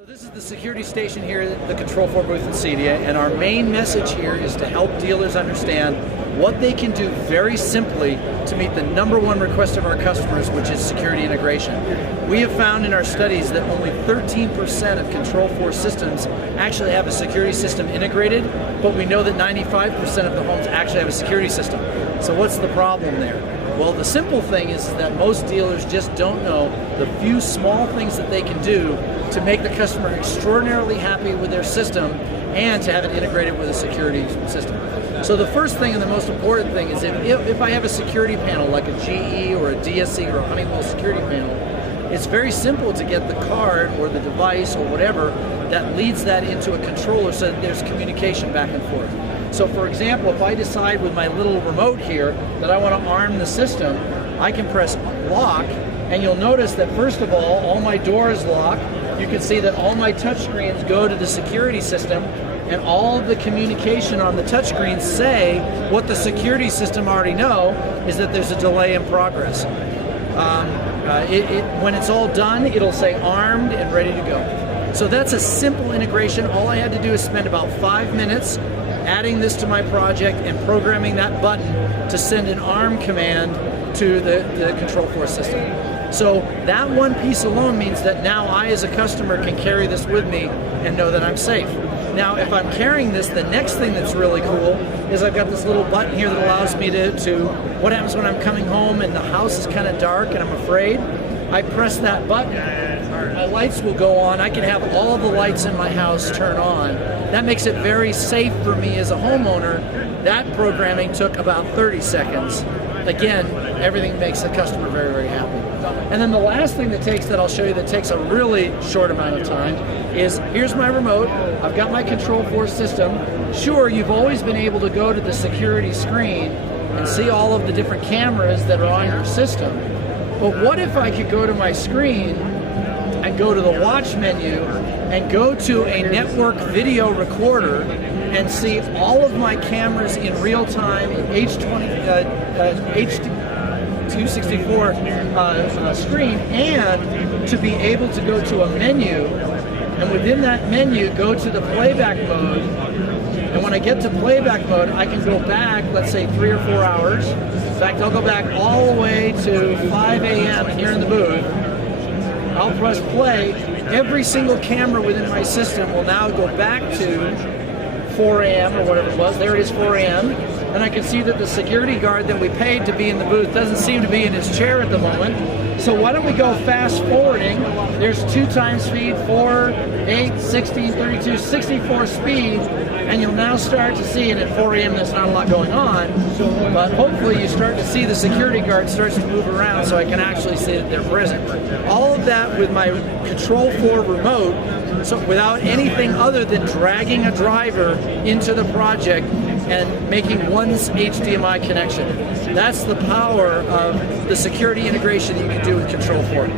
So this is the security station here at the Control4 booth in CEDIA, and our main message here is to help dealers understand what they can do very simply to meet the #1 request of our customers, which is security integration. We have found in our studies that only 13% of Control4 systems actually have a security system integrated, but we know that 95% of the homes actually have a security system. So what's the problem there? Well, the simple thing is that most dealers just don't know the few small things that they can do to make the customer extraordinarily happy with their system and to have it integrated with a security system. So the first thing and the most important thing is if I have a security panel like a GE or a DSC or a Honeywell security panel, it's very simple to get the card or the device or whatever that leads that into a controller so that there's communication back and forth. So for example, if I decide with my little remote here that I want to arm the system, I can press lock, and you'll notice that first of all my doors lock. You can see that all my touchscreens go to the security system, and all of the communication on the touchscreens say what the security system already know is that there's a delay in progress. When it's all done, it'll say armed and ready to go. So that's a simple integration. All I had to do is spend about 5 minutes adding this to my project and programming that button to send an arm command to the Control4 system. So that one piece alone means that now I as a customer can carry this with me and know that I'm safe. Now if I'm carrying this, the next thing that's really cool is I've got this little button here that allows me to what happens when I'm coming home and the house is kind of dark and I'm afraid. I press that button, my lights will go on. I can have all of the lights in my house turn on. That makes it very safe for me as a homeowner. That programming took about 30 seconds. Again, everything makes the customer very, very happy. And then the last thing that I'll show you that takes a really short amount of time is, here's my remote, I've got my Control4 system. Sure, you've always been able to go to the security screen and see all of the different cameras that are on your system. But what if I could go to my screen and go to the watch menu and go to a network video recorder and see all of my cameras in real time in H.264 screen, and to be able to go to a menu, and within that menu go to the playback mode. And when I get to playback mode, I can go back, let's say 3 or 4 hours. In fact, I'll go back all the way to 5 a.m. here in the booth. I'll press play. Every single camera within my system will now go back to 4 a.m. or whatever it was. There it is, 4 a.m. And I can see that the security guard that we paid to be in the booth doesn't seem to be in his chair at the moment. So why don't we go fast forwarding? There's 2 times speed, 4, 8, 16, 32, 64 speed. And you'll now start to see, and at 4 a.m. there's not a lot going on, but hopefully you start to see the security guard starts to move around so I can actually see that they're present. All of that with my Control4 remote, so without anything other than dragging a driver into the project and making one HDMI connection. That's the power of the security integration that you can do with Control4.